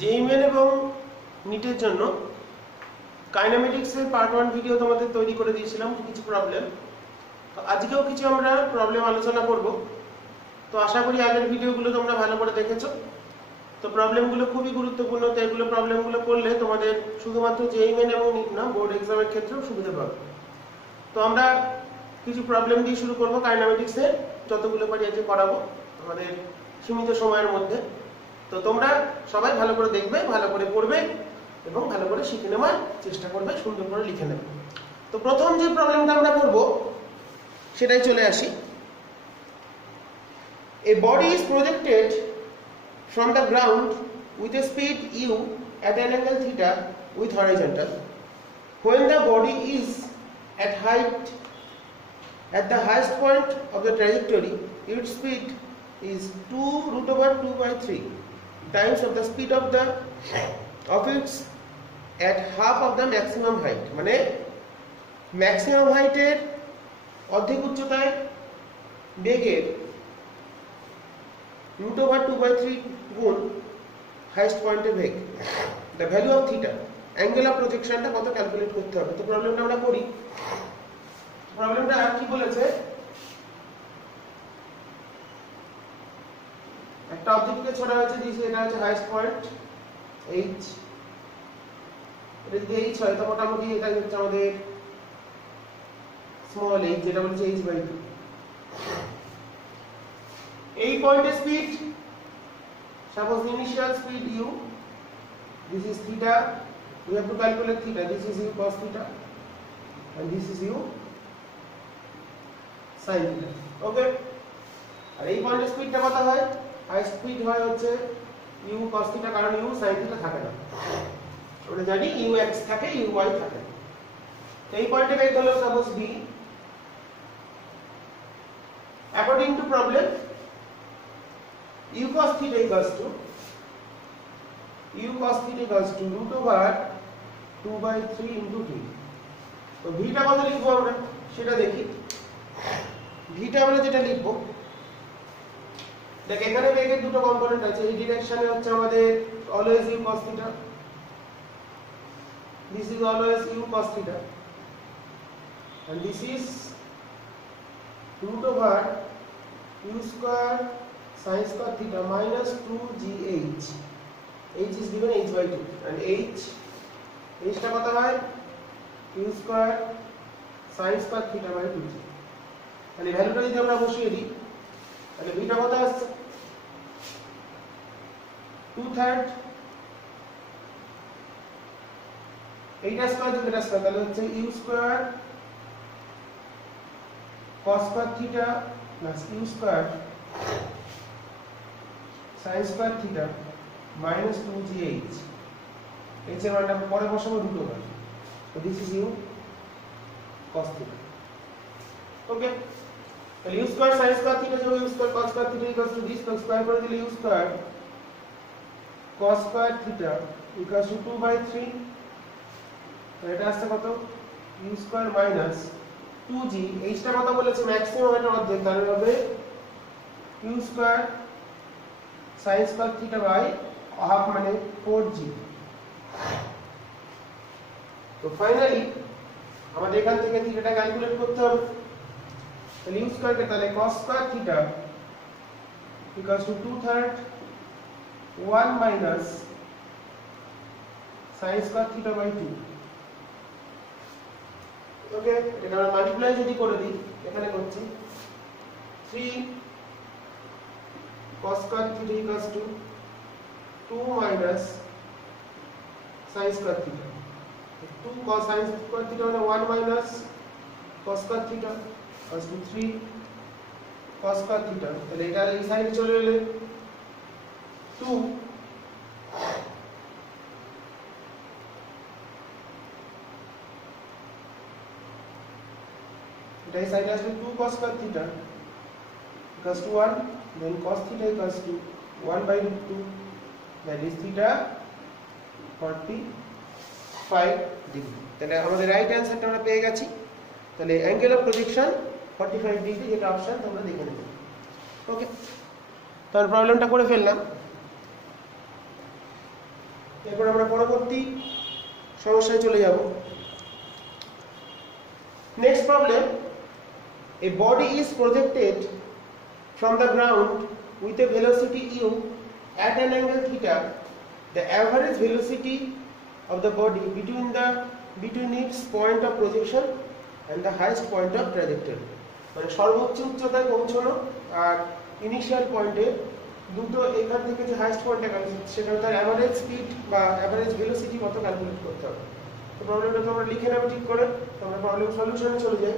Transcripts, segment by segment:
JEE main এবং নিটের জন্য কাইনেমেটিক্সের পার্ট 1 ভিডিও তোমাদের তৈরি করে দিয়েছিলাম কিছু প্রবলেম। তো আজকেও কিছু আমরা প্রবলেম আলোচনা করব। তো আশা করি আগের ভিডিওগুলো তোমরা ভালো করে দেখেছো। তো প্রবলেমগুলো খুবই গুরুত্বপূর্ণ, তো এগুলো প্রবলেমগুলো করলে তোমাদের শুধুমাত্র জেইই মেন এবং নিট না, বোর্ড এক্সামের ক্ষেত্রেও সুবিধা পাবে। তো আমরা কিছু প্রবলেম দিয়ে শুরু করব কাইনেমেটিক্সের, যতগুলো পারি আজকে করাবো আমাদের সীমিত সময়ের মধ্যে। তো তোমরা সবাই ভালো করে দেখবে, ভালো করে পড়বে এবং ভালো করে শিখে নেওয়ার চেষ্টা করবে, সুন্দর করে লিখে নেবে। তো প্রথম যে প্রবলেমটা আমরা করব সেটাই চলে আসি। A body is projected from the ground with a speed u at an angle theta with horizontal. When the body is at the highest point of the trajectory, its speed is 2√2/3 times of the speed of its at half of the maximum height. মানে maximum হাইটের অর্ধেক উচ্চতায় বেগের √2/3 গুণ highest পয়েন্টের বেগ, the value of theta, angle of প্রজেকশনটা কত ক্যালকুলেট করতে হবে। তো প্রবলেমটা আমরা করি। প্রবলেমটা কি বলেছে, একটা অবজেক্টকে ছোড়া হয়েছে, দিয়েছে এটা হচ্ছে হাইস্ট পয়েন্ট এইচ। এটা যদি এইচ হয় তো মোটামুটি এটা হচ্ছে আমাদের স্মল এইচ, যেটা বলছে h/2। এই পয়েন্টের speed, suppose initial speed u, this is theta, we have to calculate theta, this is u cos theta and this is u sin theta, okay? আর এই পয়েন্টের স্পিডটা কত হয়, হাই স্পিড হয় হচ্ছে u cos theta, কারণ u sin theta থাকে না, আমরা জানি u x থাকে, u y থাকে। তো এই পয়েন্টে বেগ হলো suppose b। according to problem, u cos theta equals to √2/3 into t। তো v টা কত লিখবো আমরা সেটা দেখি। v টা আমরা যেটা লিখবো, দেখ এখানে বেগের দুটো কম্পোনেন্ট আছে। এই ডিরেকশনে হচ্ছে আমাদের always u cos theta, this is always u cos theta and this is √u square sin square theta minus 2gh, h is given h/2 and h টা কত হয় u square sin square theta by 2g। তাহলে ভ্যালুটা যদি আমরা বসিয়ে দিই তাহলে v টা কত আসছে 2/3, এইটা স্কয়ার যদি এটা স্কয়ার তাহলে হচ্ছে u square cos square theta plus u square sin square theta minus 2gh। h এর মানটা পরে বসাবো √2। so this is u cos theta, okay? তাহলে u square sin square theta যোগ u square cos square theta equals to this, তো স্কয়ার করে দিলে u square cos square theta equals to 2/3, তো এটা আসছে কত u square minus 2g, h টা কত বলেছে ম্যাক্সিমাম এটা অর্ধেক, তাহলে হবে u square sin square theta by half মানে 4g। তো ফাইনালি আমাদের এখান থেকে থিটাটা ক্যালকুলেট করতে হবে। তাহলে u স্কয়ার কে তাহলে cos square theta equals to 2/3 1 minus sin square theta by 2, ওকে? এটা আমরা মাল্টিপ্লাই যদি করে দিই, এখানে করছি 3 cos square theta equals to 2 minus sin square theta, 2 cos sin square theta মানে 1 minus cos square theta equals to 3 cos square theta। তাহলে এটা এই সাইডে চলে এলে 2 এটা এই সাইডে আসলে 2 cos square theta equals to 1, then cos theta equals to 1/2, that is theta 45 ডিগ্রি। তাহলে আমাদের রাইট অ্যানসারটা আমরা পেয়ে গেছি। তাহলে অ্যাঙ্গেল অফ প্রজেকশন 45 ডিগ্রি, যেটা অপশন তোমরা দেখে নেবে, ওকে? তাহলে প্রবলেমটা করে ফেললাম। এরপর আমরা পরবর্তী সমস্যায় চলে যাব। Next problem, a body is projected from the ground with a velocity u at an angle theta. The average velocity of the body between its point of projection and the highest point of trajectory, মানে সর্বোচ্চ উচ্চতায় পৌঁছানো আর ইনিশিয়াল পয়েন্টে দুটো এখান থেকে যে হাইয়েস্ট পয়েন্টে গেল সেটা তার অ্যাভারেজ স্পিড বা অ্যাভারেজ ভেলোসিটি কত ক্যালকুলেট করতে হবে। তো প্রবলেমটা তো আমরা লিখে নেব ঠিক করে, তো আমরা প্রবলেম সলিউশনে চলে যাই।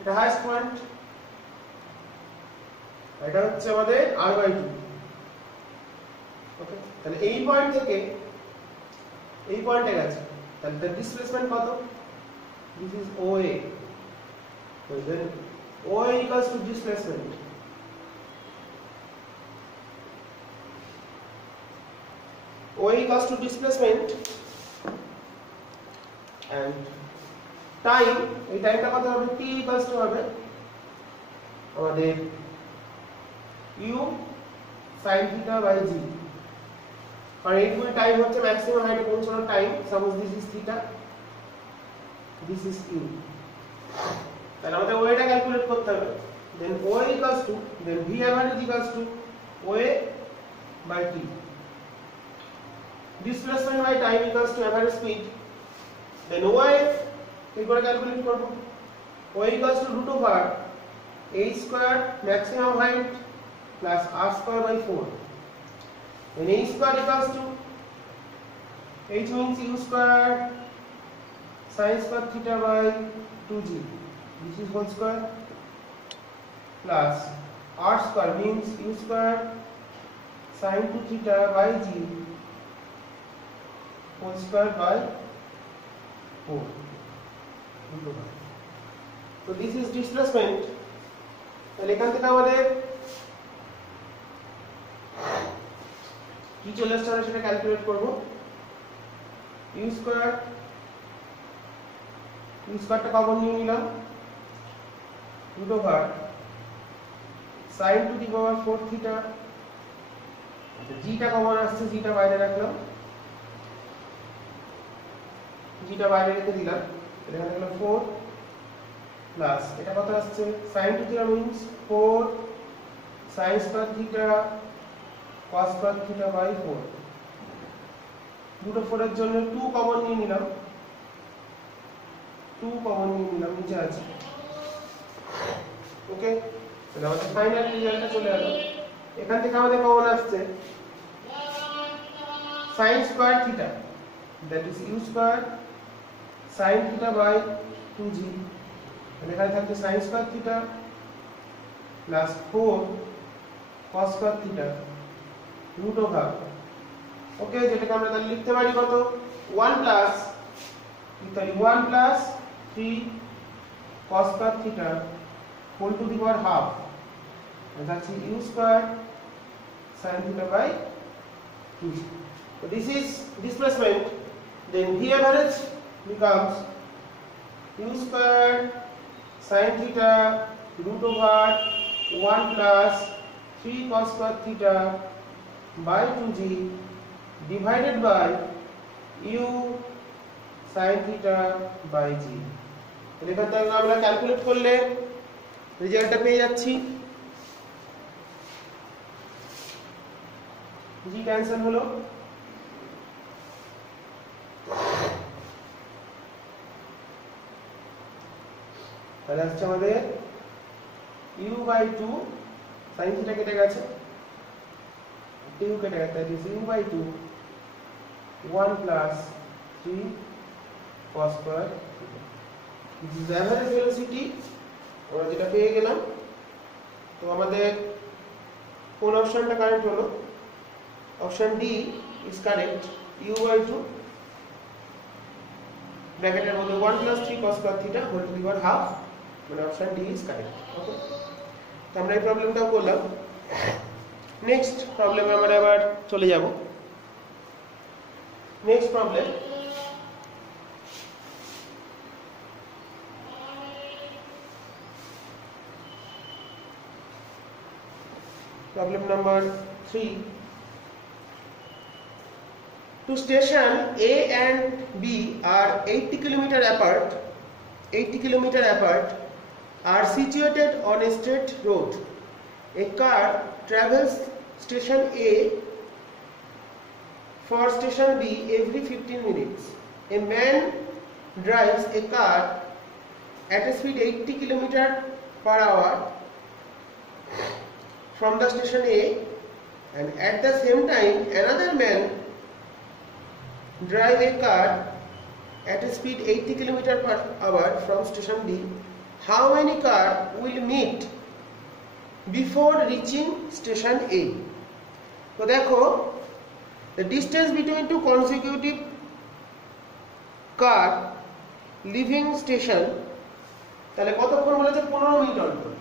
এটা হাইয়েস্ট পয়েন্ট, এটা হচ্ছে আমাদের r/2। ওকে, তাহলে এই পয়েন্ট থেকে এই পয়েন্টে গেছে, তাহলে তার ডিসপ্লেসমেন্ট কত? This is OA। So then OA equals to displacement, OA equals to displacement and time, এই টাইমটা কত হবে? t equals to হবে আমাদের u sin theta by g, কারণ এইটুকু টাইম হচ্ছে ম্যাক্সিমাম হাইটে পৌঁছানোর time. Suppose this is theta, this is u, তাহলে আমাদের ওয়েটা ক্যালকুলেট করতে হবে। দেন OA equals to, then v average equals to OA by t, displacement by time equals to average speed, then OA এরপরে ক্যালকুলেট করব। OA equals to root over h square maximum height plus r square by 4, when h square equals to h means u square sin square theta by 2g, this is whole square, plus r square means u square sin 2 theta by g whole square by 4. So this is displacement. তাহলে এখান থেকে আমাদের কি চলে আসছে আমরা সেটা ক্যালকুলেট করব। u স্কয়ারটা কমন নিয়ে নিলাম, root over sin to the power 4 theta, আচ্ছা g টা কমন আসছে, g টা বাইরে রাখলাম, g টা বাইরে রেখে দিলাম, এখানে হলো 4 প্লাস এটা কত আসছে? sin theta means 4 sin square theta cos square theta by 4, দুটো 4 এর জন্য 2 কমন নিয়ে নিলাম, 2 কমন নিয়ে নিলাম, নিচে আছে। ওকে, তাহলে আমাদের ফাইনাল রেজাল্টটা চলে এলো। এখান থেকে আমাদের কমন আসছে sin square theta, that is u square sin theta by 2g, এখানে থাকছে sin square theta plus 4 cos square theta root over, ওকে, যেটাকে আমরা তাহলে লিখতে পারি কত? 1 plus 3 cos square theta whole to the power half, and that's u square sin theta by 2g. So this is displacement. Then v average becomes u square sin theta root over 1 plus 3 cos square theta by 2g divided by u sin theta by g। তাহলে এখান থেকে আমরা ক্যালকুলেট করলে রেজাল্টটা পেয়ে যাচ্ছি, g cancel হলো, তাহলে আসছে আমাদের u by 2 sin theta কেটে গেছে, 2 কেটে গেছে, that is u by 2 1 plus 3 cos square theta, this is the average velocity আমরা যেটা পেয়ে গেলাম। তো আমাদের কোন অপশনটা কারেক্ট হলো? Option D is correct, u by 2 ব্র্যাকেটের মধ্যে 1 plus 3 cos square theta whole to the power half, মানে অপশন ডি ইজ কারেক্ট। ওকে, তো আমরা এই প্রবলেমটাও করলাম। নেক্সট প্রবলেমে আমরা আবার চলে যাব। Next problem. Problem number 3. Two station A and B are 80 km apart. 80 km apart are situated on a straight road. A car travels station A for station B every 15 minutes. A man drives a car at a speed 80 km per hour from the station A, and at the same time another man drives a car at a speed 80 km per hour from station B. How many cars will meet before reaching station A? तो देखो, the distance between two consecutive car leaving station, তাহলে কতক্ষণ বলেছে? 15 মিনিট অন্তর।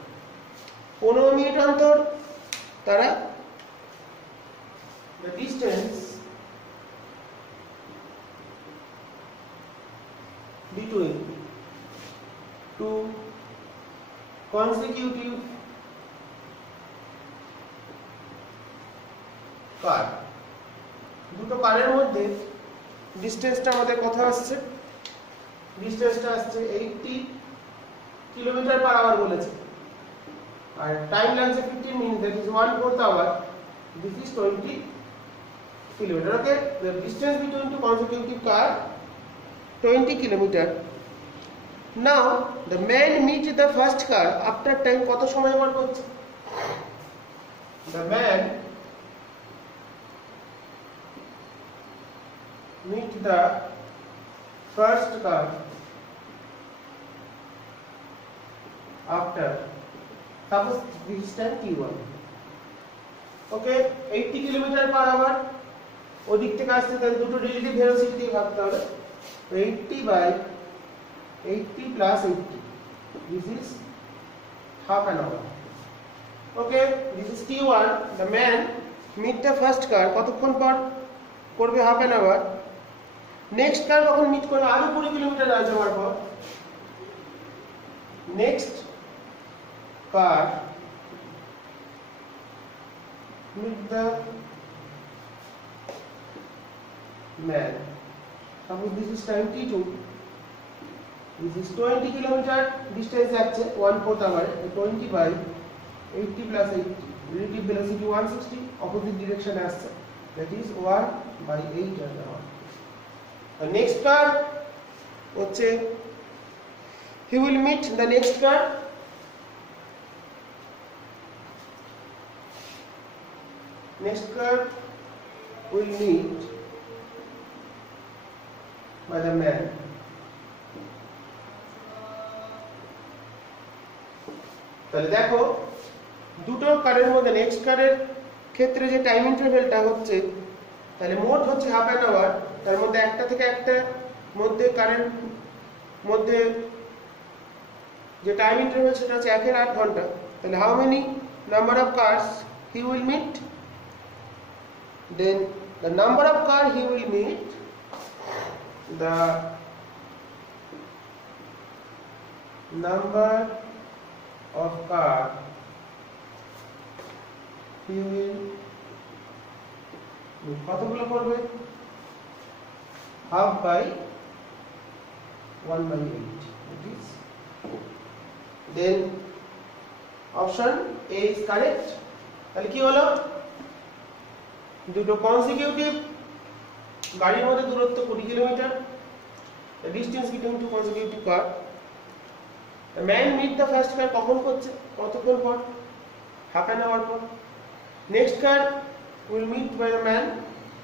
15 মিনিট অন্তর তারা the distance between two consecutive car, দুটো কারের মধ্যে ডিসটেন্সটা আমাদের কত আসছে? ডিসটেন্সটা আসছে 80 কিলোমিটার পার আওয়ার বলেছে, আর টাইম লাগছে 15 minute, that is 1/4 hour, this is 20 kilometre. Okay, the distance between two consecutive car 20 kilometre. Now the man meet the first car after time, কত সময় পর করছে? The man meet the first car after, suppose this is time t1. Okay, 80 kilometre per hour ওদিক থেকে আসছে, তাহলে দুটো relative velocity দিয়ে ভাগতে হবে। 80 by 80 plus 80, this is half an hour. Okay, this is t1. The man meet the first car, কতক্ষণ পর করবে? half an hour. নেক্সট কার কখন মিট করবে? আরো 20 কিলোমিটার যাওয়ার পর নেক্সট কার meet the man. Suppose this is time t2, this is 20 kilometer distance যাচ্ছে 1/4 hour, 20 by 80 plus 80, relative velocity 160, opposite direction আসছে, that is 1 by 8 hour. The next car হচ্ছে he will meet the next car, next car will meet by the man. তাহলে দেখো, দুটো কারের মধ্যে নেক্সট কারের ক্ষেত্রে যে টাইম ইন্টারভ্যালটা হচ্ছে, তাহলে মোট হচ্ছে হাফ অ্যান আওয়ার, তার মধ্যে একটা থেকে একটা মধ্যে কারের মধ্যে যে টাইম ইন্টারভ্যাল সেটা হচ্ছে 1 এর 8 ঘন্টা। তাহলে how many number of cars he will meet? Then the number of car he will meet, the number of car he will কতগুলো করবে? half by 1 by 8, it is. Then option A is correct. তাহলে কি হলো? দুটো কনসিকিউটিভ গাড়ির মধ্যে দূরত্ব 20 kilometre, the distance between two consecutive car. The man meet the first car কখন করছে? কতক্ষণ পর? half an hour পর। next car will meet by the man,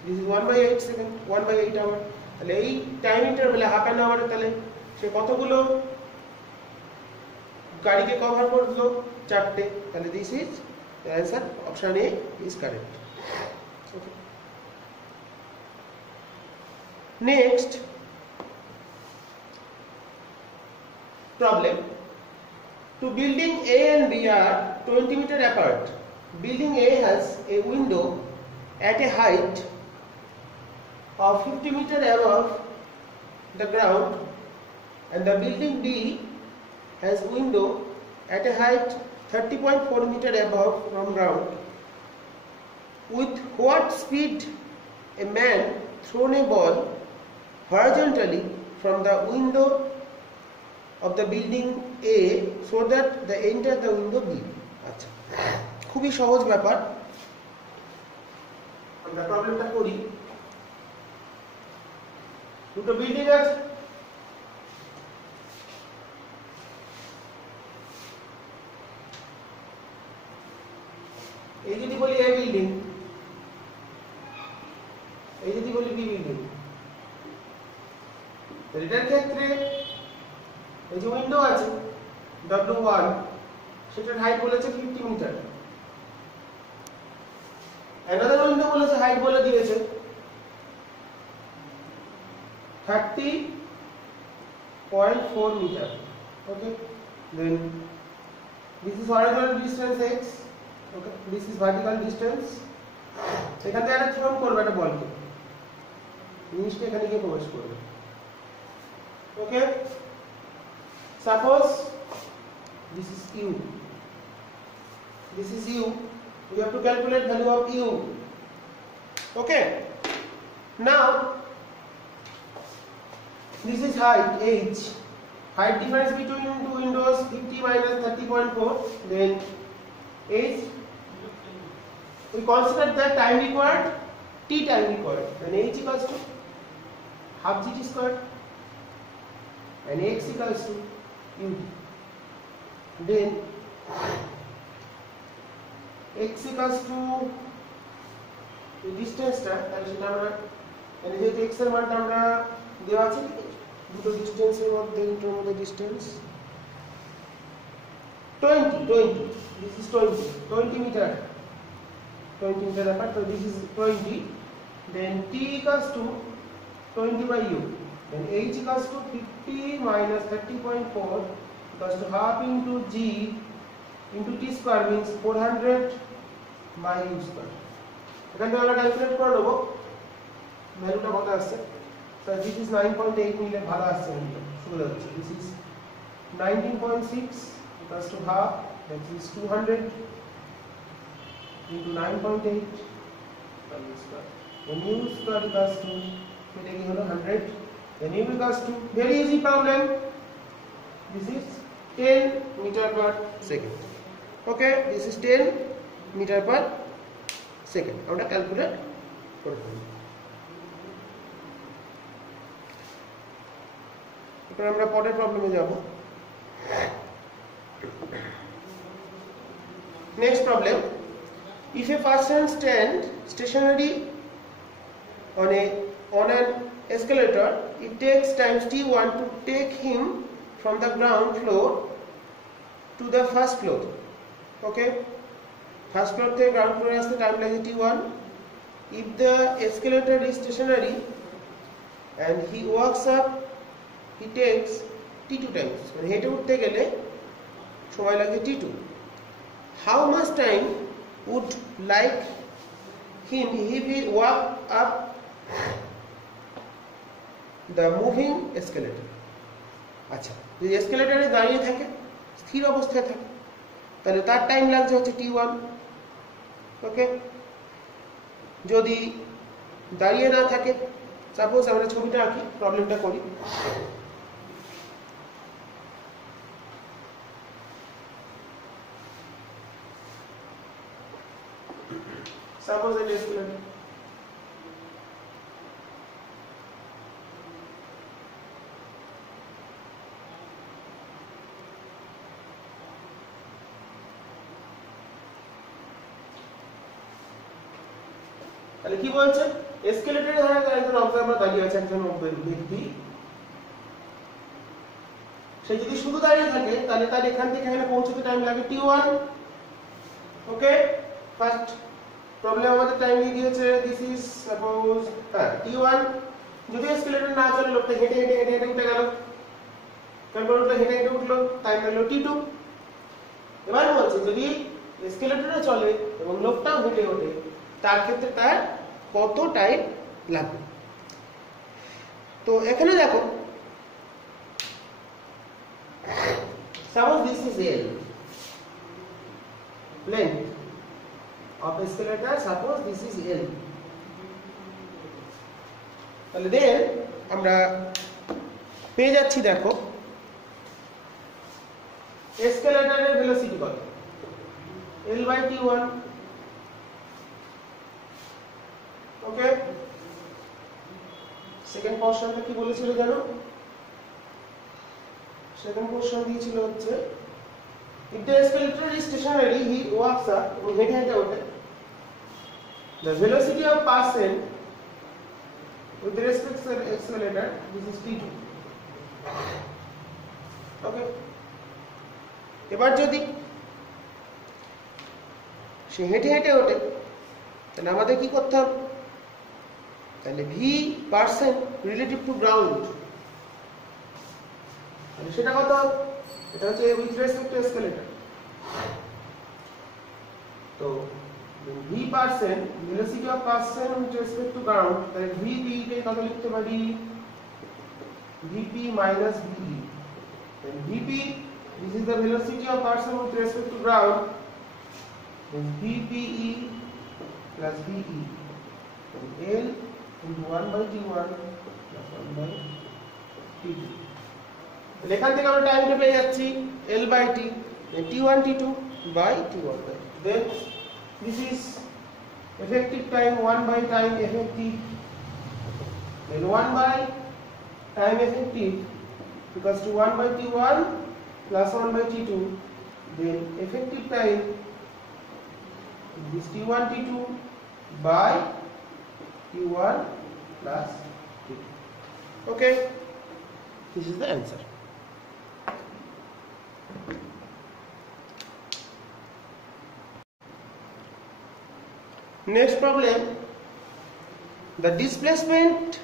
this is 1 by 8 second, 1 by 8 hour. তাহলে এই টাইম ইন্টারভ্যালে হাফ অ্যান আওয়ারে তাহলে সে কতগুলো গাড়িকে কভার করলো? 4টে। তাহলে this is the answer, option A is correct. Okay. Next problem. Two building A and B are 20 meters apart. Building A has a window at a height of 50 meter above the ground, and the building B has window at a height 30.4 meter above from ground. With what speed a man thrown a ball horizontally from the window of the building A so that they enter the window B? আচ্ছা, খুবই সহজ ব্যাপার। আমরা প্রবলেমটা করি। দুটো বিল্ডিং আছে, এই যদি বলি এ বিল্ডিং, এই যদি বলি বি বিল্ডিং, এটার ক্ষেত্রে এই যে উইন্ডো আছে W1, সেটার হাইট বলেছে 50 মিটার। অ্যানাদার উইন্ডো বলেছে, হাইট বলে দিয়েছে 30.4 metre. Okay, then this is horizontal distance x, okay, this is vertical distance। এখান থেকে একটা থ্রোন করবে একটা বলকে, জিনিসটা এখানে গিয়ে প্রবেশ করবে। ওকে, suppose this is u, this is u, we have to calculate value of u. Okay, now this is height h, height difference between two windows 50 minus 30.4, then h, we consider the time required, t time required, then h equals to half gt squared and x equals to u. Then x equals to the distance টা, তাহলে সেটা আমরা মানে যেহেতু x এর মানটা আমরা দেওয়া আছে দুটো ডিসটেন্সের মধ্যে, দুটোর মধ্যে distance 20, this is 20 metre, 20 metre ব্যাপার, তো this is 20, then t equals to 20 by u, then h equals to 50 minus 30.4 equals to half into g into t square means 400 by u square। এখান থেকে আমরা ক্যালকুলেট করে নেব ভ্যালুটা কত আসছে। So this is 9.8 মিটার, ভালো আসছে মিটার, সুবিধা হচ্ছে। This is 19.6 equals to half, that is 200 into 9.8 by u square, then u square equals to এটা কি হলো 100, then u equals to, very easy problem, this is 10 meter per second। Okay, this is 10 meter per second, আমরা ক্যালকুলেট করব। এবার আমরা পরের প্রবলেমে যাব। Next problem, if a person stand stationary on an escalator, it takes times t1 to take him from the ground floor to the first floor। Okay, first floor থেকে ground floor আসতে time লাগে t1। If the escalator is stationary and he walks up, he takes t2 times, মানে হেঁটে উঠতে গেলে সময় লাগে t2। How much time would like him if he walk up the moving escalator? আচ্ছা, যদি এসকেলেটরে দাঁড়িয়ে থাকে, স্থির অবস্থায় থাকে, তাহলে তার টাইম লাগছে হচ্ছে t1। ওকে, যদি দাঁড়িয়ে না থাকে, সাপোজ আমরা ছবিটা আঁকি, প্রবলেমটা করি। সাপোজ এটা এসকেলেটর, তাহলে কি বলছে, এসকেলেটরে ধরে একজন অবজারভার দাঁড়িয়ে আছে, একজন ব্যক্তি, সে যদি শুধু দাঁড়িয়ে থাকে তাহলে তার এখান থেকে এখানে পৌঁছতে টাইম লাগে t1। ওকে, ফার্স্ট প্রবলেম আমাদের টাইম দিয়ে দিয়েছে, দিস ইজ সাপোজ t1। যদি এসকেলেটর না চলে, লোকটা হেঁটে হেঁটে হেঁটে হেঁটে উঠে গেল, তারপর লোকটা হেঁটে হেঁটে উঠলো, টাইম লাগলো t2। এবার বলছে যদি এসকেলেটরে চলে এবং লোকটাও হেঁটে ওঠে, তার ক্ষেত্রে তার কত টাইম লাগবে। তো এখানে দেখো suppose this is L length of escalator, suppose this is L, তাহলে দেন আমরা পেয়ে যাচ্ছি দেখো এসকেলেটরের ভেলোসিটি কত L/T1 ওকে সেকেন্ড পোরশনটা কি বলেছিল জানো সেকেন্ড পোরশন দিয়েছিল হচ্ছে if the escalator is stationary he walks up এবং হেঁটে হেঁটে ওঠে the velocity of person with respect to the accelerator this is t2 ওকে এবার যদি সে হেঁটে হেঁটে ওঠে তাহলে আমাদের কি করতে হবে তাহলে v percent relative to ground তাহলে সেটা কত এটা হচ্ছে উইথ রেসপেক্ট টু এসকেলেটর তো v percent velocity of person with respect to ground তাহলে vp কে কত লিখতে পারি vp minus ve then vp this is the velocity of person with respect to ground then vpe plus ve then l into 1/t1 plus 1/t2 তাহলে এখান থেকে আমরা টাইমটা পেয়ে যাচ্ছি L/T then t1 t2 by t1 then this is effective time 1 by time effective then 1 by time effective equals to 1 by t1 plus 1 by t2 then effective time is t1 t2 by t1 plus t2 okay this is the answer. Next problem, the displacement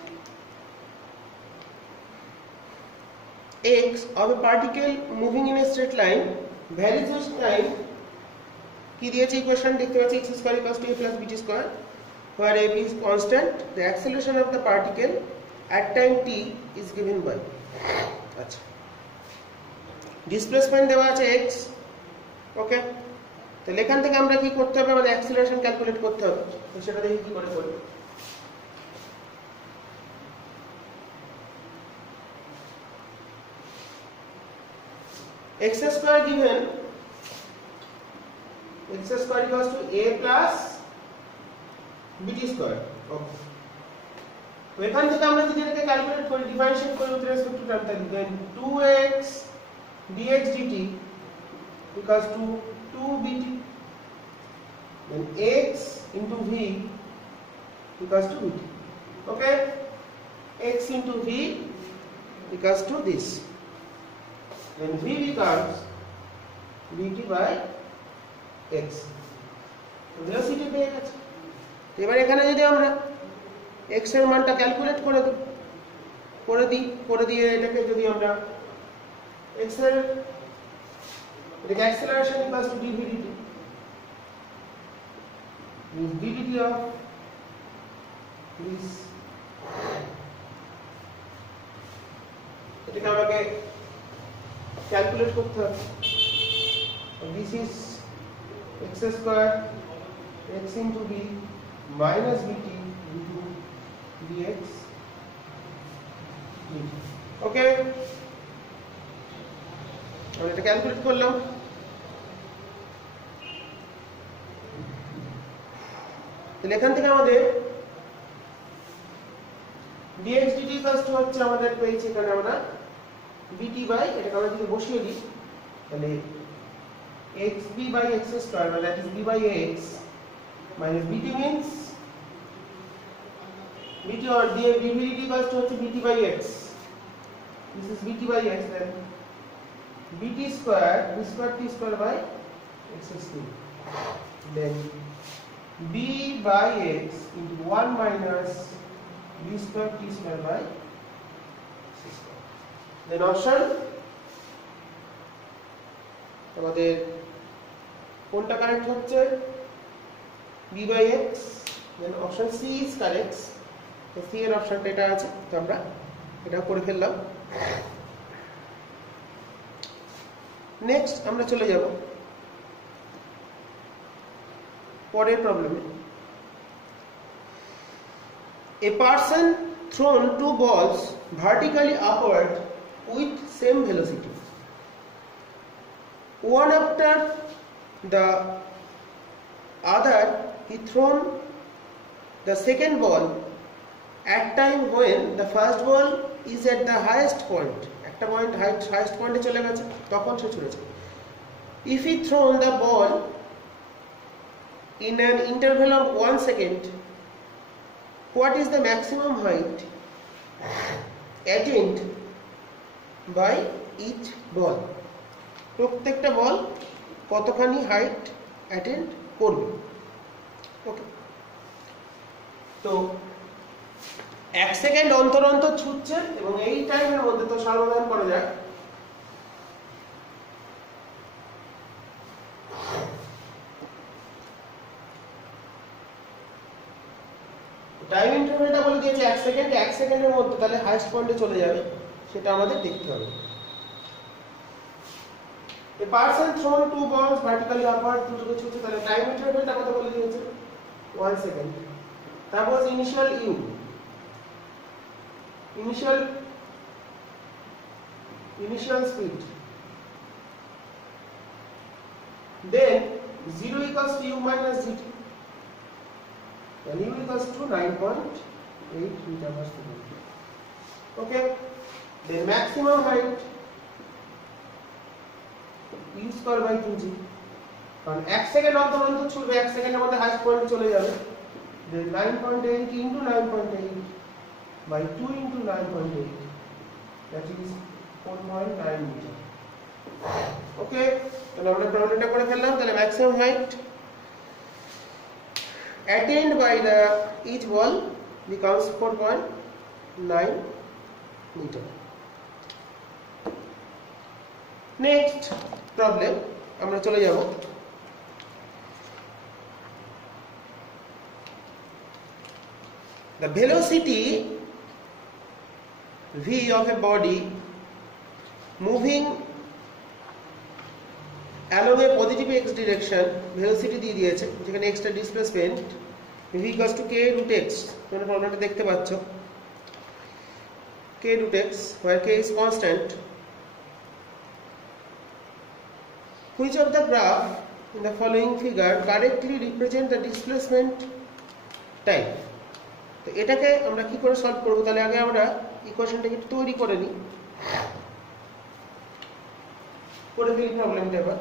x of a particle moving in a straight line varies with time কি দিয়েছে ইকুয়েশন দেখতে পাচ্ছি x square equals to a plus bt square where a is constant the acceleration of the particle at time t is given by আচ্ছা ডিসপ্লেসমেন্ট দেওয়া আছে x ওকে তাহলে এখান থেকে আমরা কি করতে হবে আমাদের অ্যাক্সিলারেশন ক্যালকুলেট করতে হবে তো সেটা দেখি কি করে করব x square given x square equals to a plus bt square ওকে তো এখান থেকে আমরা যদি এটাকে ক্যালকুলেট করি ডিফারেন্সিয়েট করি উইথ রেসপেক্ট টু টাইম তাহলে দেন 2x dx dt equals to 2bt then x into v equals to bt okay x into v equals to this then v becomes bt by x velocity পেয়ে গেছে এবার এখানে যদি আমরা x এর মানটা ক্যালকুলেট করে দিয়ে এটাকে যদি আমরা x এর এটাকে acceleration equals to dv dt is ddt of this এটাকে আমাকে ক্যালকুলেট করতে হবে this is x square x into v minus bt into dx ওকে আমরা এটা ক্যালকুলেট করলাম তাহলে এখান থেকে আমাদের dx dt কষ্ট হচ্ছে আমাদের পেয়েছি এখানে আমরা bt বাই এটাকে আমরা যদি বসিয়ে দিই তাহলে xb by x square that is b by x minus bt means bt or dv dt কষ্ট হচ্ছে bt by x this is bt by x then bt square b square t square by x square then b by x into 1 minus b square t square by x square then option আমাদের কোনটা কারেক্ট হচ্ছে b by x then option c is correct তো c এর অপশনটা এটা আছে তো আমরা এটা করে ফেললাম। নেক্সট আমরা চলে যাব পরের প্রবলেমে। A person thrown two balls vertically upward with same velocity. One after the other, he thrown the second ball at time when the first ball is at the highest point. একটা পয়েন্ট highest পয়েন্টে চলে গেছে, তখন সে ছুঁড়েছে। If he thrown the ball in an interval of 1 second, what is the maximum height attained by each ball? প্রত্যেকটা বল কতখানি height attend করবে। ওকে, তো 1 সেকেন্ড অন্তর অন্তর ছুটছে এবং এই টাইমের মধ্যে তো সমাধান করা যায়। টাইম ইন্টারভ্যালটা বলে দিয়েছে 1 সেকেন্ড, 1 সেকেন্ডের মধ্যে তাহলে হাইস্ট পয়েন্টে চলে যাবে, সেটা আমাদের দেখতে হবে। A person thrown two balls vertically upward, দুটোকে ছুটছে, তাহলে টাইম ইন্টারভ্যালটা কত বলে দিয়েছে 1 সেকেন্ড। তারপর initial u, initial speed, then 0 equals to u minus gt, and u equals to 9.8 meter per second. Okay, then maximum height u square by 2g, কারণ 1 সেকেন্ড অন্তর অন্তর ছুটবে, 1 সেকেন্ডের মধ্যে হাইস্ট পয়েন্টে চলে যাবে। then 9.8 into 9.8 by 2 into 9.8, that is 4.9 meter. Okay, তাহলে আমরা প্রবলেমটা করে ফেললাম। তাহলে maximum height attained by the each ball becomes 4.9 meter. Next problem আমরা চলে যাব the velocity v of a body moving along a positive x direction, velocity দিয়ে দিয়েছে, যেখানে x টা displacement, v equals to k root x, তোমরা প্রবলেমটা দেখতে পাচ্ছ, k root x where k is constant. Which of the graph in the following figure correctly represent the displacement time? তো এটাকে আমরা কি করে সলভ করব? তাহলে আগে আমরা ইকুয়েশনটাকে একটু তৈরি করে নিই, করে ফেলি প্রবলেমটা। এবার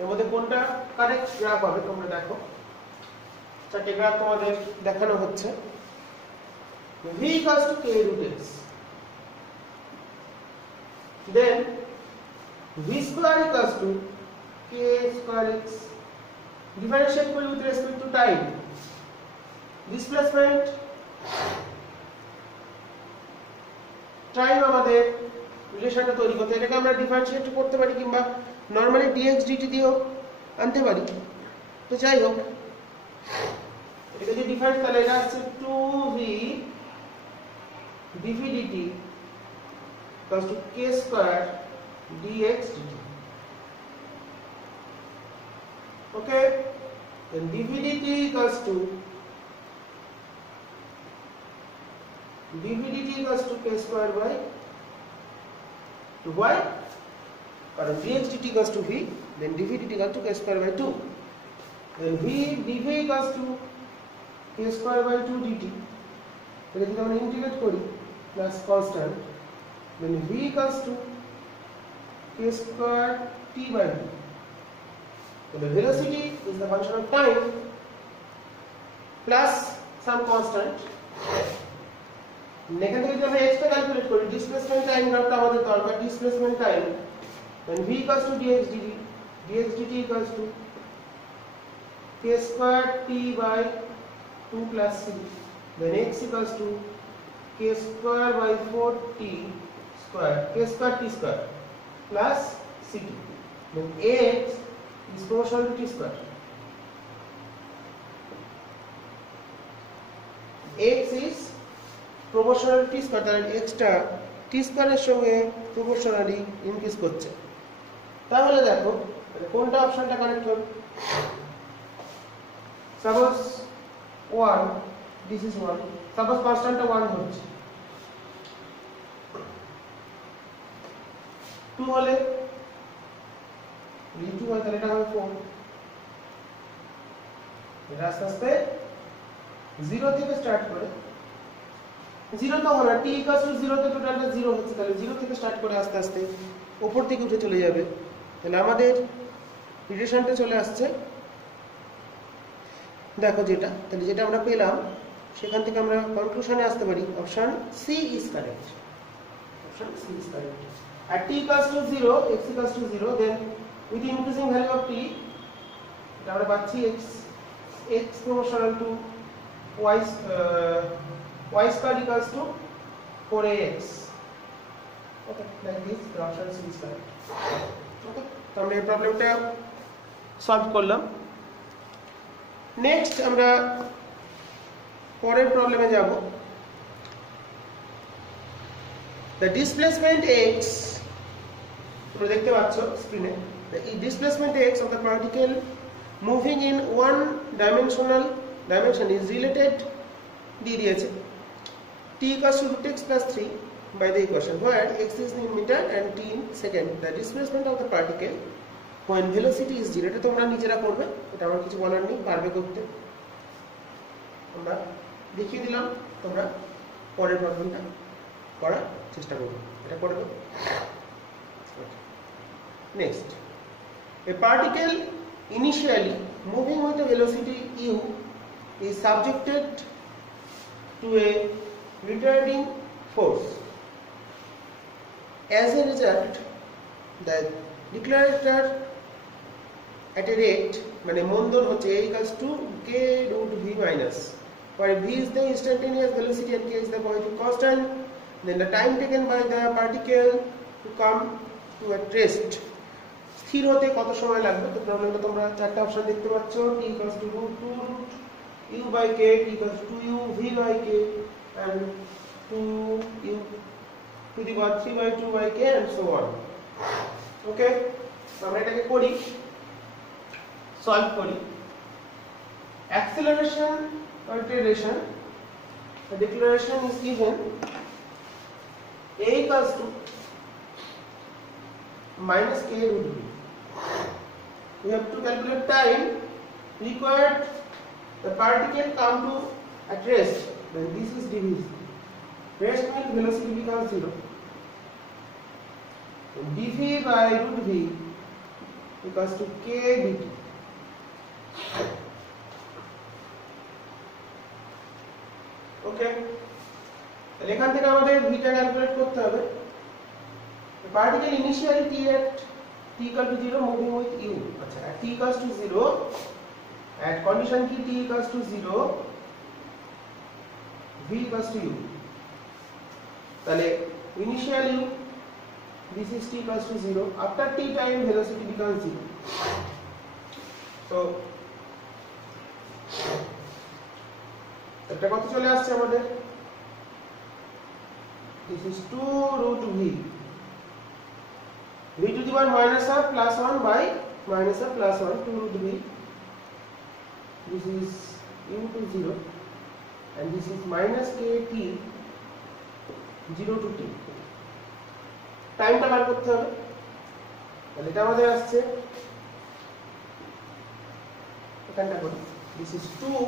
এর মধ্যে কোনটা কারেক্ট গ্রাফ হবে তোমরা দেখো, চারটে গ্রাফ তোমাদের দেখানো হচ্ছে। v equals to k root x, then v square equals to k square x, differentiate করি with respect to time, displacement time আমাদের রিলেশনটা তৈরি করতে, এটাকে আমরা ডিফারেন্সিয়েট করতে পারি কিংবা নরমালি dx dt দিয়েও আনতে পারি। তো যাই হোক, এটাকে যদি ডিফারেন্স, তাহলে এটা হচ্ছে 2v dv dt equals to k square dx dt. Okay, then dv dt equals to k square by 2. Why? Because dx dt equals to v, then dv dt equals to k square by 2. Then dv equals to k square by 2 dt. এটা যদি আমরা ইন্টিগ্রেট করি plus constant, then v equals to k square t by v. So the velocity is the function of time plus some constant. এখান থেকে যদি আমরা x টা ক্যালকুলেট করি, ডিসপ্লেসমেন্ট টাইম গ্রাফটা আমাদের দরকার, displacement time, then v equals to dx dt equals to k square t by 2 plus c, then x equals to k square by 4t square, k square t square plus ct, then x is proportional to t square. X is proportional টি স্কয়ার, তাহলে এক্সটা টি স্কয়ারের সঙ্গে proportionally increase করছে। তাহলে দেখো কোনটা অপশনটা কারেক্ট হবে। সাপোজ 1, this is 1, সাপোজ কনস্ট্যান্টটা 1 হচ্ছে, 2 হলে v2 হয়, তাহলে এটা হবে 4। এটা আস্তে আস্তে 0 থেকে স্টার্ট করে, 0 তো হবে t = 0 তে টোটালটা 0 হচ্ছে, তাহলে 0 থেকে স্টার্ট করে আস্তে আস্তে উপর দিকে উঠে চলে যাবে। তাহলে আমাদের রিলেশনটা চলে আসছে, দেখো যেটা, তাহলে যেটা আমরা পেলাম সেখান থেকে আমরা কনক্লুশনে আসতে পারি option C is correct. Option C is correct. at t = 0, x = 0, then with increasing value of t এটা আমরা পাচ্ছি x proportional to y square equals to 4ax. Okay, like this the option C is correct. Okay, তো আমরা এই প্রবলেমটা সলভ করলাম। নেক্সট আমরা পরের প্রবলেমে যাব। the displacement x, তোমরা দেখতে পাচ্ছ স্ক্রিনে, the displacement x of the particle moving in one dimension is related দিয়ে দিয়েছে t = √x + 3 by the equation where x is in meter and t in second. The displacement of the particle when velocity is 0, এটা তোমরা নিজেরা করবে, এটা আমার কিছু বলার নেই, পারবে করতে। আমরা দেখিয়ে দিলাম, তোমরা পরের প্রবলেমটা করার চেষ্টা করবে, এটা করে দেবো। Next, a particle initially moving with a velocity u is subjected to a retarding force. As a result, the declarator at a rate মানে মন্দন হচ্ছে a = k √v minus, where v is the instantaneous velocity and k is the positive constant, then the time taken by the particle to come to at rest, স্থির হতে কত সময় লাগবে। তো প্রবলেমটা তোমরা চারটা অপশন দেখতে পাচ্ছ, t = √2 u/k, t = 2u v/k, and 2u to the power 3/2/k and so on. ওকে, আমরা এটাকে করি, সলভ করি। acceleration or acceleration, the declaration is given a = -k √v. We have to calculate time required the particle come to at rest, then this is dv. Rest means velocity becomes 0. dv by √v equals to k dt. Okay, তাহলে এখান থেকে আমাদের v টা ক্যালকুলেট করতে হবে। The particle initially t = 0 moving with u, আচ্ছা at t = 0, at condition কি t = 0, v = u, তাহলে initial u, this is t = 0, after t time velocity becomes 0. So এটা কত চলে আসছে আমাদের, this is 2 √v, v to the power -1 + 1 by -1 + 1, 2 √v, this is u to 0 and this is -kt 0 to t. টাইমটা বার করতে হবে, তাহলে এটা আমাদের আসছে, এখানটা করি, this is 2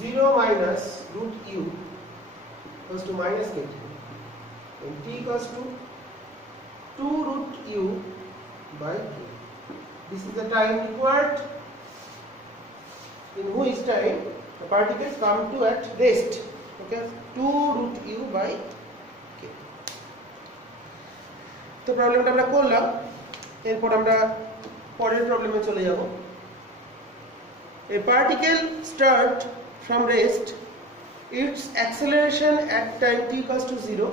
0 minus √u equals to -kt, and t equals to 2 √u by k. This is the time required in which time the particles come to at rest. Okay, 2 √u by k. তো প্রবলেমটা আমরা করলাম, এরপর আমরা পরের প্রবলেমে চলে যাব। A particle start from rest, its acceleration at time t = 0,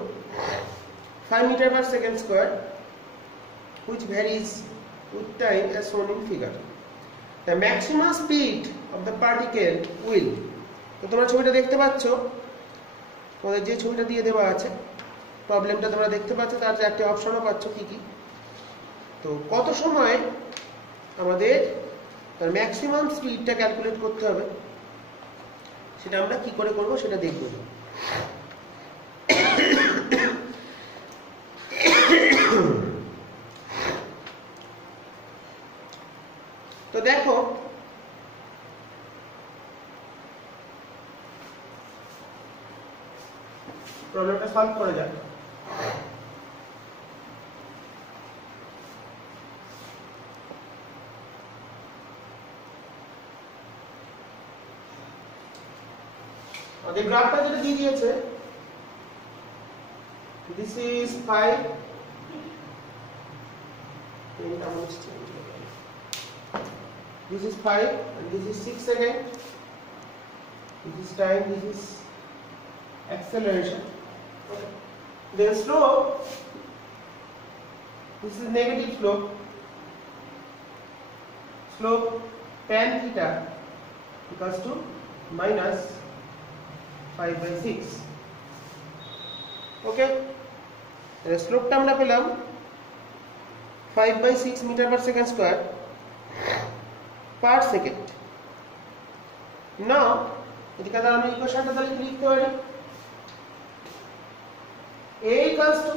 5 m/s², which varies with time as shown in figure. The maximum speed of the particle will তো তোমরা ছবিটা দেখতে পাচ্ছ, তোমাদের যে ছবিটা দিয়ে দেওয়া আছে প্রবলেমটা তোমরা দেখতে পাচ্ছ, তার চারটে অপশনও পাচ্ছ কি কি। তো কত সময় আমাদের তার ম্যাক্সিমাম স্পিডটা ক্যালকুলেট করতে হবে, সেটা আমরা কি করে করব সেটা দেখব। তো দেখো প্রবলেমটা সলভ করা যাক। আমাদের গ্রাফটা যেটা দিয়ে দিয়েছে, this is 5 this is 5 and this is 6 second, this is time, this is acceleration. Then slope, this is negative slope, slope tan theta equals to minus 5/6. ওকে, তাহলে স্লোপটা আমরা পেলাম 5/6 metre per second square per second. Now এদিকে আমরা ইকুয়েশনটা তাহলে লিখতে পারি, a equals to,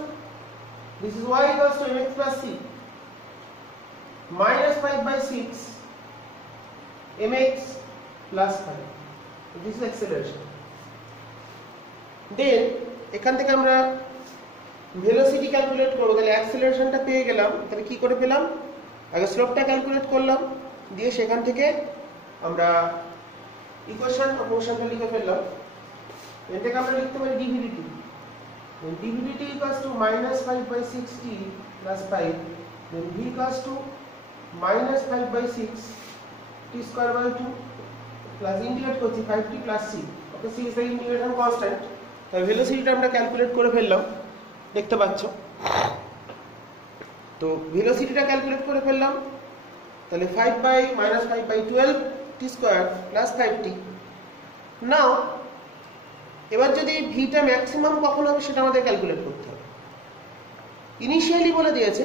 this is y equals to mx plus c minus 5/6 mx plus 5. This is acceleration. দেন এখান থেকে আমরা ভেলোসিটি ক্যালকুলেট করব। তাহলে অ্যাক্সিলারেশনটা পেয়ে গেলাম, তাহলে কি করে পেলাম? আগে স্লোপটা ক্যালকুলেট করলাম, দিয়ে সেখান থেকে আমরা ইকুয়েশন অফ মোশনটা লিখে ফেললাম। এটাকে আমরা লিখতে পারি dvdt, dvdt equals to minus 5/6t plus 5, then v equals to minus 5/6 t square by 2 plus integrate করছি 5t plus c. Okay, c is the integration constant. তাহলে ভেলোসিটিটা আমরা ক্যালকুলেট করে ফেললাম, দেখতে পাচ্ছ। তো ভেলোসিটিটা ক্যালকুলেট করে ফেললাম, তাহলে 5/-5/12 t স্কয়ার প্লাস 5t। নাও এবার যদি ভিটা ম্যাক্সিমাম কখন হবে সেটা আমাদের ক্যালকুলেট করতে হবে। ইনিশিয়ালি বলে দিয়েছে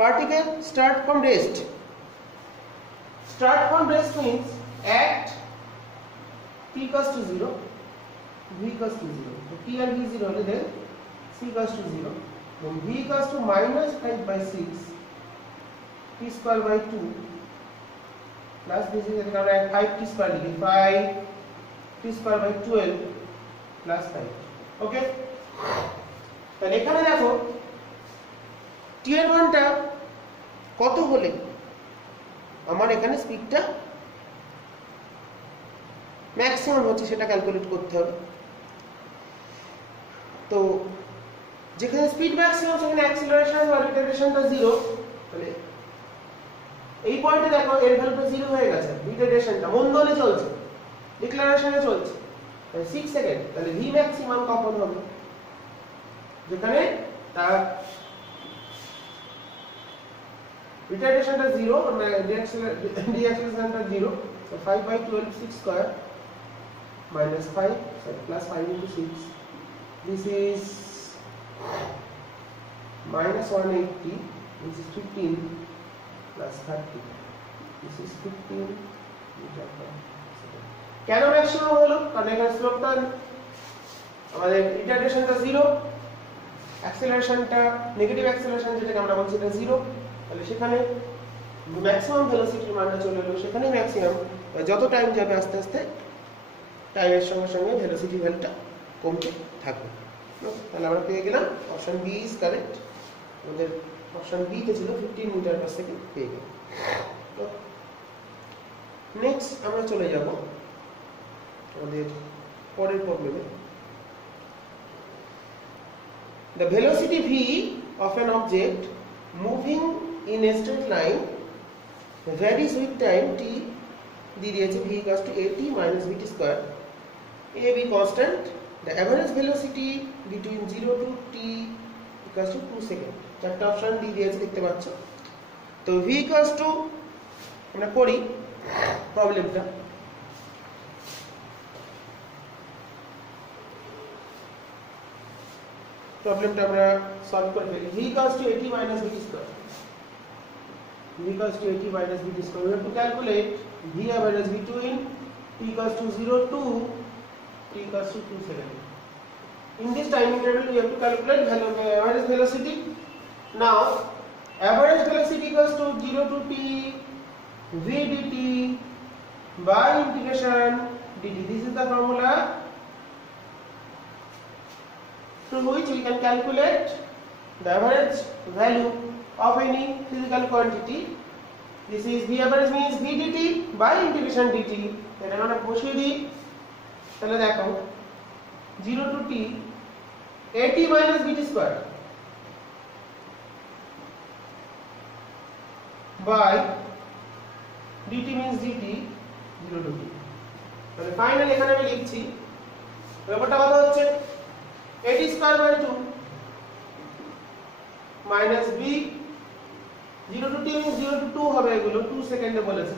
particle start from rest, start from rest means at t equals to 0, v equals to 0. So t and v 0 হলে then c equals to 0, then v equals to minus 5/6 t square by 2 plus this is equal to 5t square, 5t square by 12 plus 5. Okay, তাহলে এখানে দেখো t এর মানটা কত হলে আমার এখানে স্পিডটা ম্যাক্সিমাম হচ্ছে সেটা ক্যালকুলেট করতে হবে। তো যেখানে স্পিড ম্যাক্সিমাম সেখানে অ্যাক্সিলারেশন বা রিটারডেশনটা 0, তাহলে এই পয়েন্টে দেখো এর ভ্যালুটা 0 হয়ে গেছে, রিটারডেশনটা মন্দনে চলছে, ডিক্লারেশনে চলছে 6 সেকেন্ড। তাহলে ভি ম্যাক্সিমাম কখন হবে? যেখানে তার রিটারডেশনটা 0, ডিঅ্যাক্সিলারেশনটা 0, so 5/12 6 square minus 5 plus 5 into 6, this is minus 180, this is 15 plus 30, this is 15 meter per second. কেন ম্যাক্সিমাম হলো? কারণ এখানে স্লোপটা আমাদের রিটারডেশনটা 0, অ্যাক্সিলারেশনটা নেগেটিভ অ্যাক্সিলারেশন যেটাকে আমরা বলছি এটা 0, তাহলে সেখানে ম্যাক্সিমাম ভেলোসিটির মানটা চলে এলো, সেখানে ম্যাক্সিমাম যত টাইম যাবে আস্তে আস্তে টাইমের সঙ্গে সঙ্গে ভেলোসিটি ভ্যালুটা কমতে থাকবে। তাহলে আমরা পেয়ে গেলাম অপশন বি ইজ কারেক্ট। আমাদের অপশন বি তে ছিল 15 মিটার পার সেকেন্ড, পেয়ে গেলাম। তো নেক্সট আমরা চলে যাব আমাদের পরের প্রবলেমে। The velocity v of an object moving in a straight line varies with time t দিয়ে দিয়েছে v equals to at minus vt square, a b constant, the average velocity between 0 to t equals to 2 সেকেন্ড। চারটা অপশন দিয়ে দিয়েছে দেখতে পাচ্ছ। তো v equals to আমরা করি প্রবলেমটা। প্রবলেমটা আমরা সলভ করে ফেলি। v equals to 80 minus vt square. v equals to 80 minus vt square. We have to calculate v minus v2 in t equals to 0 to t equals to 2 seconds. In this timing table, we have to calculate average velocity. Now, average velocity equals to 0 to t v dt by integration dt. This is the formula through which we can calculate the average value of any physical quantity. This is v average means v dt by integration dt. এটা আমরা বসিয়ে দিই, তাহলে দেখো 0 to t 80 minus vt square by dt means dt 0 to t. তাহলে ফাইনালি এখানে আমি লিখছি ব্যাপারটা কত হচ্ছে 80 square by 2 minus v 0 to t means 0 to 2 হবে, এগুলো 2 সেকেন্ডে বলেছে।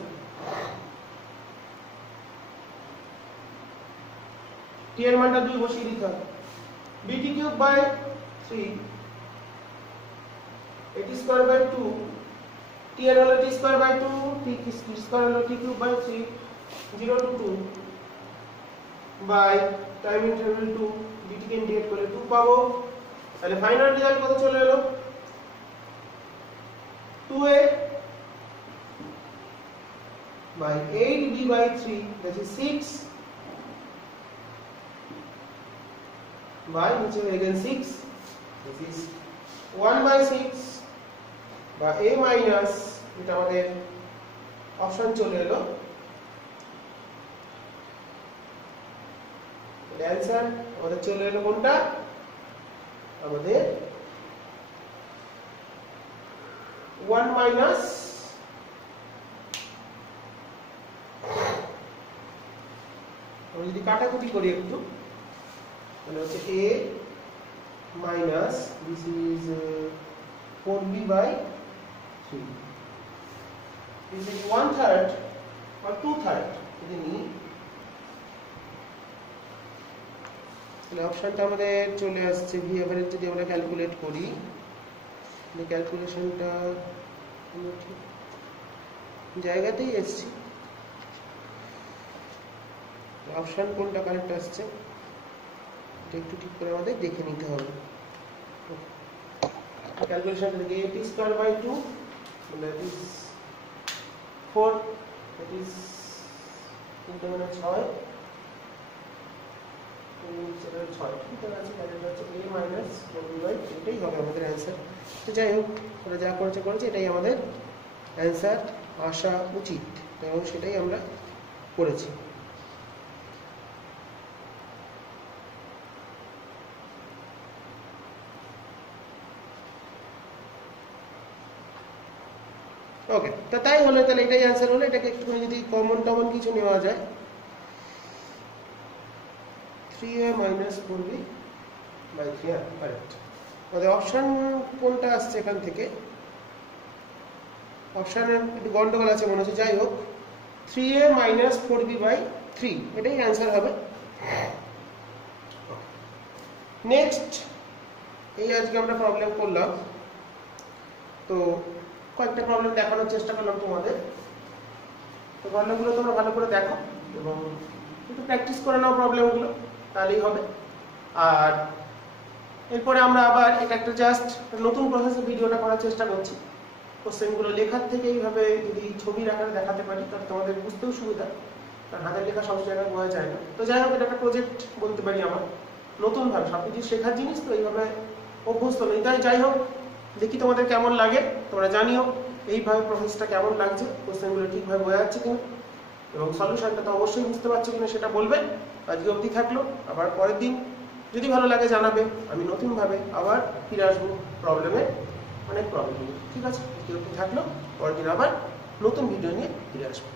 t এর মানটা 2 বসিয়ে দিতে হবে। bt cube by 3 80 square by 2 t এর হলো t square by 2 t square হলো t cube by 3 0 to 2 by টাইম ইন্টারভ্যাল 2 dt কে ইন্টিগ্রেট করলে 2 পাবো। তাহলে ফাইনাল রেজাল্ট কত চলে এলো 2a by 8b by 3 that is 6 by which is again 6 this is 1 by 6 by a minus এটা আমাদের অপশন চলে এলো। অ্যানসার আমাদের চলে এলো কোনটা আমাদের 1 minus আমরা যদি কাটাকুটি করি একটু তাহলে হচ্ছে a minus this is 4b by 3 this is 1/3 or 2/3 যদি নিই তাহলে অপশনটা আমাদের চলে আসছে v এভারেজ যদি আমরা ক্যালকুলেট করি তাহলে ক্যালকুলেশনটা আমরা ঠিক জায়গাতেই এসেছি। অপশন কোনটা কারেক্ট আসছে এটা একটু ঠিক করে আমাদের দেখে নিতে হবে। ক্যালকুলেশনটা দেখি 80 square by 2 that is 4 that is 6 এটাই হবে আমাদের অ্যান্সার। তো যাই হোক আমরা যা করেছে এটাই আমাদের অ্যান্সার আসা উচিত এবং সেটাই আমরা করেছি। ওকে, তো তাই হলো, তাহলে এটাই অ্যান্সার হলো। এটাকে একটুখানি যদি কমন কিছু নেওয়া যায় 3a minus 4b by 3 কারেক্ট। তাহলে অপশন কোনটা আসছে এখান থেকে অপশনের একটু গন্ডগোল আছে মনে হচ্ছে। যাই হোক 3a minus 4b by 3 এটাই অ্যান্সার হবে। নেক্সট এই আজকে আমরা প্রবলেম করলাম, তো কয়েকটা প্রবলেম দেখানোর চেষ্টা করলাম তোমাদের। তো প্রবলেমগুলো তোমরা ভালো করে দেখো এবং একটু প্র্যাকটিস করে নাও প্রবলেমগুলো, তাহলেই হবে। আর এরপরে আমরা আবার এটা একটা জাস্ট নতুন প্রসেসে ভিডিওটা করার চেষ্টা করছি। কোশ্চেনগুলো লেখার থেকে এইভাবে যদি ছবির আকারে দেখাতে পারি তাহলে তোমাদের বুঝতেও সুবিধা, কারণ হাতের লেখা সব জায়গায় বোঝা যায় না। তো যাই হোক এটা একটা প্রজেক্ট বলতে পারি আমার, নতুনভাবে সব কিছু শেখার জিনিস, তো এইভাবে অভ্যস্ত নেই। তাই যাই হোক দেখি তোমাদের কেমন লাগে, তোমরা জানিও এইভাবে প্রসেসটা কেমন লাগছে, কোশ্চেনগুলো ঠিকভাবে বোঝা যাচ্ছে কিনা এবং সলিউশনটা তো অবশ্যই বুঝতে পারছো কিনা সেটা বলবে। আজকে অবধি থাকলো, আবার পরের দিন যদি ভালো লাগে জানাবে, আমি নতুনভাবে আবার ফিরে আসবো প্রবলেমের অনেক প্রবলেম। ঠিক আছে, আজকে অবধি থাকলো, পরের দিন আবার নতুন ভিডিও নিয়ে ফিরে আসবো।